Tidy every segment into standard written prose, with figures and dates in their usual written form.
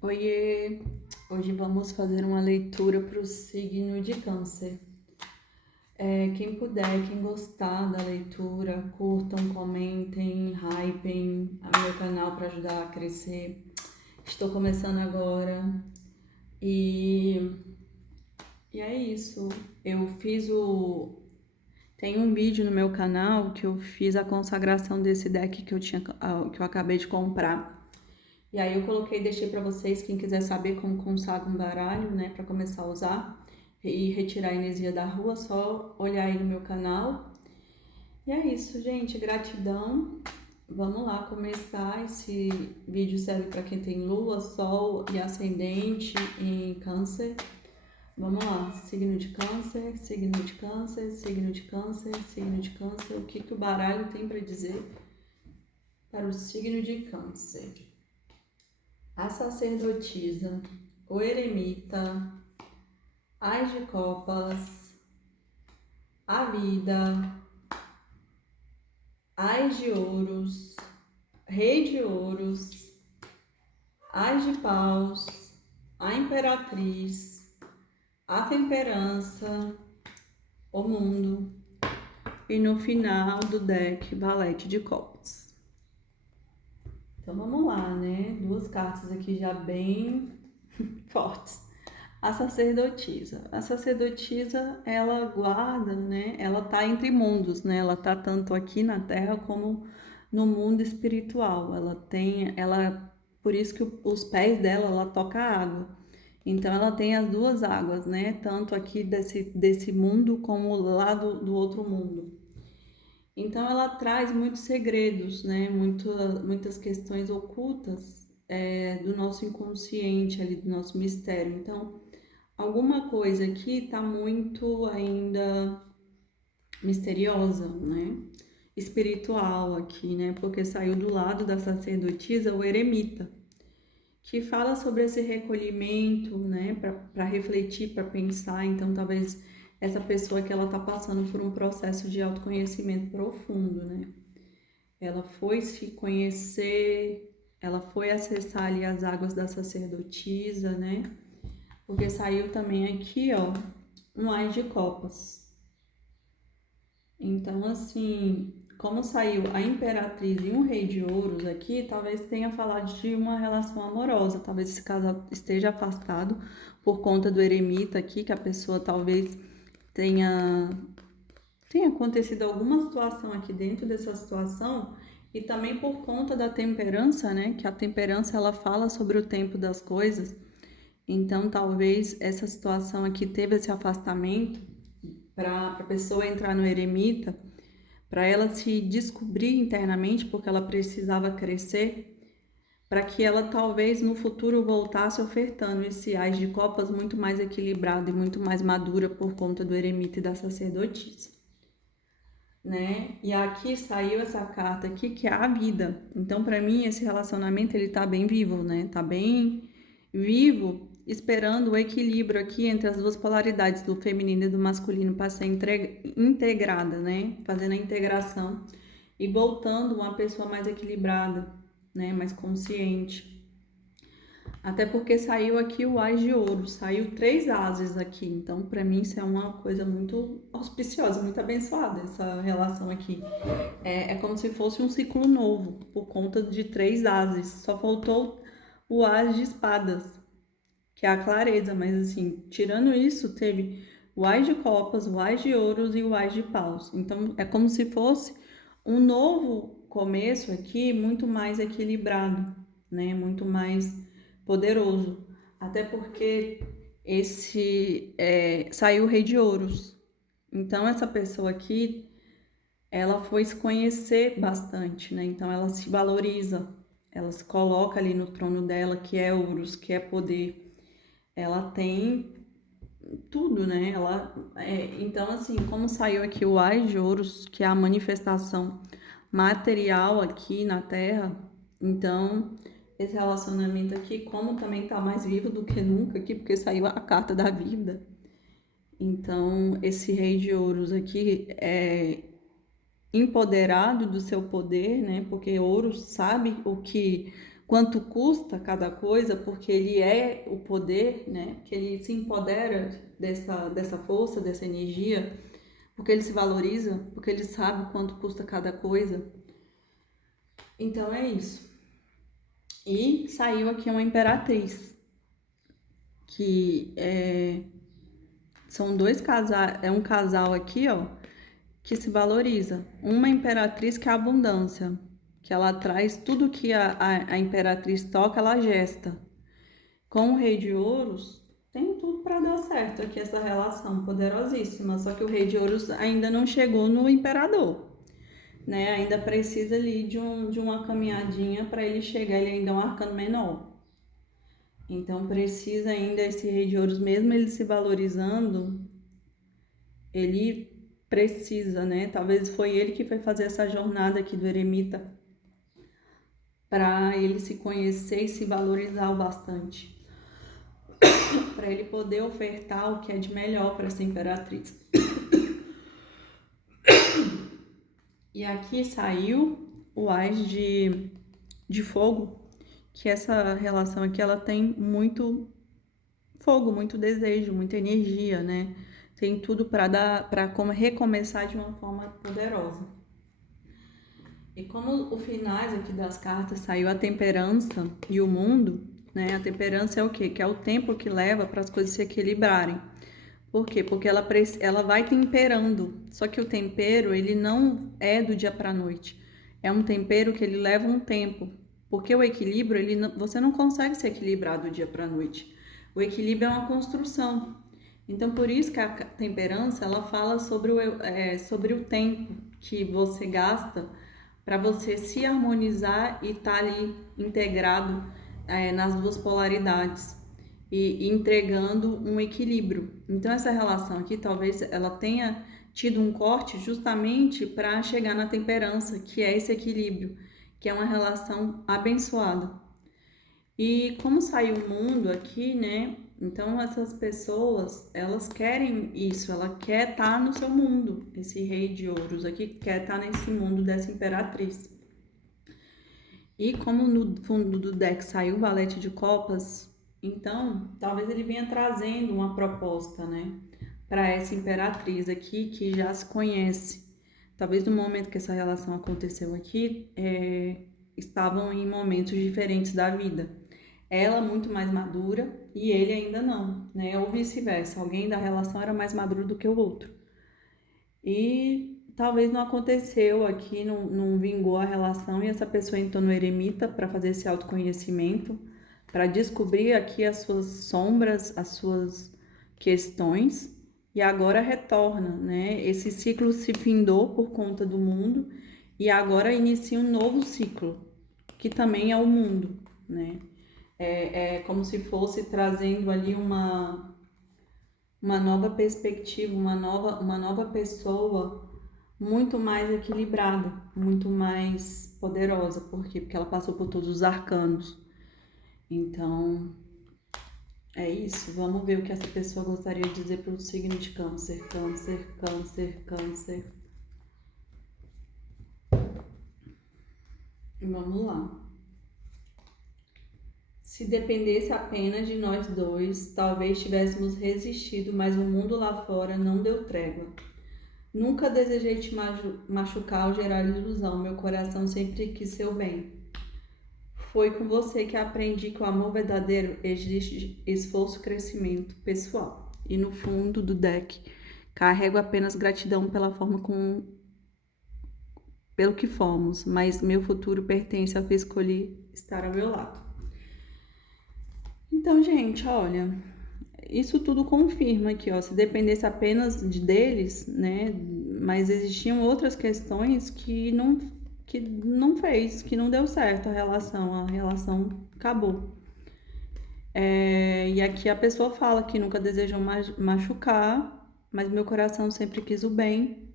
Oiê! Hoje vamos fazer uma leitura para o signo de Câncer. Quem puder, quem gostar da leitura, curtam, comentem, hypem o meu canal para ajudar a crescer. Estou começando agora e, e é isso. Eu fiz o. Tem um vídeo no meu canal que eu fiz a consagração desse deck que eu acabei de comprar. E aí eu coloquei, deixei para vocês, quem quiser saber como consagra um baralho, né, para começar a usar e retirar a energia da rua, só olhar aí no meu canal. E é isso, gente, gratidão. Vamos lá começar. Esse vídeo serve para quem tem lua, sol e ascendente em Câncer. Vamos lá, signo de Câncer, signo de Câncer, signo de Câncer, signo de Câncer. O que o baralho tem para dizer para o signo de Câncer? A sacerdotisa, o eremita, as de copas, a vida, as de ouros, rei de ouros, as de paus, a imperatriz, a temperança, o mundo e no final do deck, valete de copas. Então vamos lá, né? Duas cartas aqui já bem fortes. A sacerdotisa. A sacerdotisa, ela guarda, né? Ela tá entre mundos, né? Ela tá tanto aqui na Terra como no mundo espiritual. Por isso que os pés dela, ela toca a água. Então ela tem as duas águas, né? Tanto aqui desse mundo como lá do outro mundo. Então ela traz muitos segredos, né? Muitas questões ocultas do nosso inconsciente ali, do nosso mistério. Então alguma coisa aqui está muito ainda misteriosa, né? Espiritual aqui, né? Porque saiu do lado da sacerdotisa o eremita, que fala sobre esse recolhimento, né? Para refletir, para pensar. Então, talvez essa pessoa que ela está passando por um processo de autoconhecimento profundo, né? Ela foi se conhecer, ela foi acessar ali as águas da sacerdotisa, né? Porque saiu também aqui, ó, um Ás de Copas. Então, assim, como saiu a Imperatriz e um Rei de Ouros aqui, talvez tenha falado de uma relação amorosa. Talvez esse casal esteja afastado por conta do eremita aqui, que a pessoa talvez tenha acontecido alguma situação aqui dentro dessa situação, e também por conta da temperança, né? Que a temperança ela fala sobre o tempo das coisas. Então, talvez essa situação aqui teve esse afastamento para a pessoa entrar no eremita, para ela se descobrir internamente, porque ela precisava crescer, para que ela talvez no futuro voltasse ofertando esse Ás de Copas muito mais equilibrado e muito mais madura por conta do eremita e da sacerdotisa, né? E aqui saiu essa carta aqui que é a vida. Então, para mim, esse relacionamento ele tá bem vivo, né? Tá bem vivo, esperando o equilíbrio aqui entre as duas polaridades do feminino e do masculino para ser integrada, né? Fazendo a integração e voltando uma pessoa mais equilibrada, né? Mais consciente. Até porque saiu aqui o Ás de Ouro, saiu 3 ases aqui. Então, para mim, isso é uma coisa muito auspiciosa, muito abençoada, essa relação aqui. É como se fosse um ciclo novo, por conta de 3 ases. Só faltou o As de Espadas, que é a clareza, mas assim, tirando isso, teve o Ás de Copas, o Ás de Ouros e o Ás de Paus. Então, é como se fosse um novo começo aqui, muito mais equilibrado, né? Muito mais poderoso. Até porque saiu o Rei de Ouros. Então, essa pessoa aqui, ela foi se conhecer bastante, né? Então, ela se valoriza, ela se coloca ali no trono dela, que é Ouros, que é poder. Ela tem tudo, né? Então, assim, como saiu aqui o Ás de Ouros, que é a manifestação material aqui na Terra, então esse relacionamento aqui, como também tá mais vivo do que nunca aqui, porque saiu a carta da vida. Então, esse Rei de Ouros aqui é empoderado do seu poder, né? Porque Ouros sabe o que quanto custa cada coisa, porque ele é o poder, né? Que ele se empodera dessa força, dessa energia, porque ele se valoriza, porque ele sabe quanto custa cada coisa. Então é isso. E saiu aqui uma imperatriz, que são dois casais, é um casal aqui, ó, que se valoriza. Uma imperatriz que é a abundância, que ela traz tudo que a imperatriz toca, ela gesta. Com o rei de ouros, tem tudo para dar certo aqui essa relação poderosíssima, só que o rei de ouros ainda não chegou no imperador, né? Ainda precisa ali de uma caminhadinha para ele chegar, ele ainda é um arcano menor. Então precisa ainda esse rei de ouros, mesmo ele se valorizando, ele precisa, né? Talvez foi ele que foi fazer essa jornada aqui do eremita para ele se conhecer e se valorizar o bastante, para ele poder ofertar o que é de melhor para essa imperatriz. E aqui saiu o Ás de fogo, que essa relação aqui ela tem muito fogo, muito desejo, muita energia, né? Tem tudo para como recomeçar de uma forma poderosa. E como o finais aqui das cartas saiu a temperança e o mundo, né? A temperança é o quê? Que é o tempo que leva para as coisas se equilibrarem. Por quê? Porque ela vai temperando. Só que o tempero, ele não é do dia para a noite. É um tempero que ele leva um tempo. Porque o equilíbrio, você não consegue se equilibrar do dia para a noite. O equilíbrio é uma construção. Então, por isso que a temperança, ela fala sobre o tempo que você gasta para você se harmonizar e estar ali integrado nas duas polaridades e entregando um equilíbrio. Então essa relação aqui talvez ela tenha tido um corte justamente para chegar na temperança, que é esse equilíbrio, que é uma relação abençoada. E como saiu o mundo aqui, né? Então essas pessoas, elas querem isso, ela quer estar no seu mundo. Esse rei de ouros aqui quer estar nesse mundo dessa imperatriz. E como no fundo do deck saiu o valete de copas, então talvez ele venha trazendo uma proposta, né, para essa imperatriz aqui que já se conhece. Talvez no momento que essa relação aconteceu aqui, estavam em momentos diferentes da vida. Ela muito mais madura e ele ainda não, né? Ou vice-versa. Alguém da relação era mais maduro do que o outro. E talvez não aconteceu aqui, não vingou a relação e essa pessoa entrou no eremita para fazer esse autoconhecimento, para descobrir aqui as suas sombras, as suas questões e agora retorna, né? Esse ciclo se findou por conta do mundo e agora inicia um novo ciclo, que também é o mundo, né? É como se fosse trazendo ali uma nova perspectiva, uma nova pessoa muito mais equilibrada, muito mais poderosa. Por quê? Porque ela passou por todos os arcanos. Então, é isso. Vamos ver o que essa pessoa gostaria de dizer para o signo de Câncer. Câncer, Câncer, Câncer. Vamos lá. Se dependesse apenas de nós dois, talvez tivéssemos resistido, mas o mundo lá fora não deu trégua. Nunca desejei te machucar ou gerar ilusão, meu coração sempre quis seu bem. Foi com você que aprendi que o amor verdadeiro exige esforço e crescimento pessoal. E no fundo do deck, carrego apenas gratidão pela forma pelo que fomos, mas meu futuro pertence ao que escolhi estar ao meu lado. Então, gente, olha, isso tudo confirma que, ó, se dependesse apenas deles, né, mas existiam outras questões que não fez, que não deu certo a relação acabou. E aqui a pessoa fala que nunca desejou machucar, mas meu coração sempre quis o bem.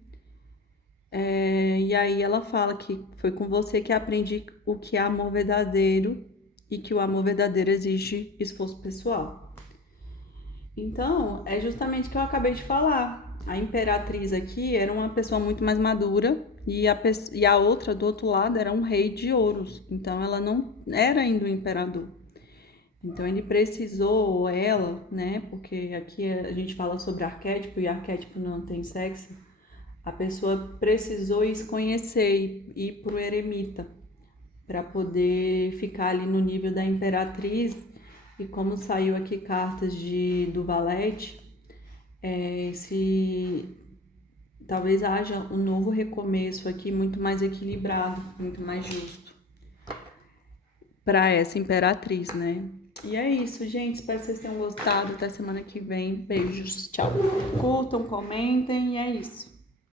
E aí ela fala que foi com você que aprendi o que é amor verdadeiro e que o amor verdadeiro exige esforço pessoal. Então, é justamente o que eu acabei de falar. a imperatriz aqui era uma pessoa muito mais madura e a outra do outro lado era um rei de ouros. Então ela não era ainda o imperador. Então ele precisou, ou ela, né? Porque aqui a gente fala sobre arquétipo e arquétipo não tem sexo. A pessoa precisou ir se conhecer e ir pro eremita para poder ficar ali no nível da imperatriz. E como saiu aqui cartas do valete, se talvez haja um novo recomeço aqui muito mais equilibrado, muito mais justo para essa imperatriz, né? E é isso, gente. Espero que vocês tenham gostado. Até semana que vem. Beijos. Tchau. Curtam, comentem e é isso.